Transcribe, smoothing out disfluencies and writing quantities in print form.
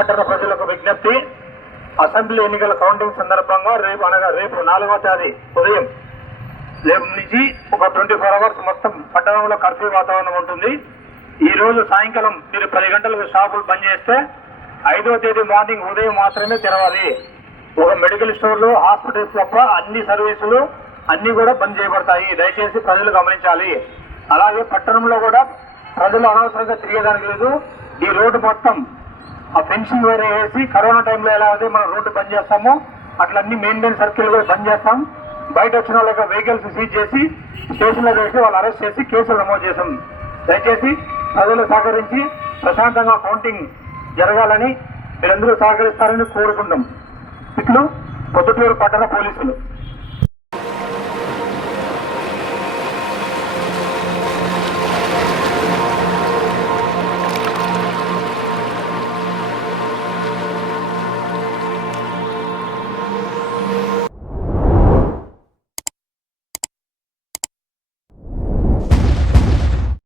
పట్టణ ప్రజలకు విజ్ఞప్తి. అసెంబ్లీ ఎన్నికల కౌంటింగ్ సందర్భంగా రేపు 4వ తేదీ ఉదయం నుంచి ఒక 24 అవర్స్ మొత్తం పట్టణంలో కర్ఫ్యూ వాతావరణం ఉంటుంది. ఈ రోజు సాయంకాలం మీరు 10 గంటలకు షాపులు బంద్ చేస్తే 5వ తేదీ మార్నింగ్ ఉదయం మాత్రమే తెరవాలి. ఒక మెడికల్ స్టోర్లు, హాస్పిటల్స్ తప్ప అన్ని సర్వీసులు అన్ని కూడా బంద్ చేయబడతాయి. దయచేసి ప్రజలు గమనించాలి. అలాగే పట్టణంలో కూడా ప్రజలు అనవసరంగా తిరిగేదానికి లేదు. ఈ రోడ్డు మొత్తం ఆ ఫెన్సింగ్ వేరే వేసి కరోనా టైంలో ఎలా అయితే మనం రోడ్డు బంద్ చేస్తామో అట్లా అన్ని మెయిన్ సర్కిల్ కూడా బంద్ చేస్తాం. బయట వచ్చిన వాళ్ళ వెహికల్స్ సీజ్ చేసి స్టేషన్లో వేసి వాళ్ళు అరెస్ట్ చేసి కేసులు నమోదు చేస్తాం. దయచేసి ప్రజలు సహకరించి ప్రశాంతంగా కౌంటింగ్ జరగాలని మీరందరూ సహకరిస్తారని కోరుకుంటాం. ఇట్లు పొద్దుటూరు పట్టణ పోలీసులు.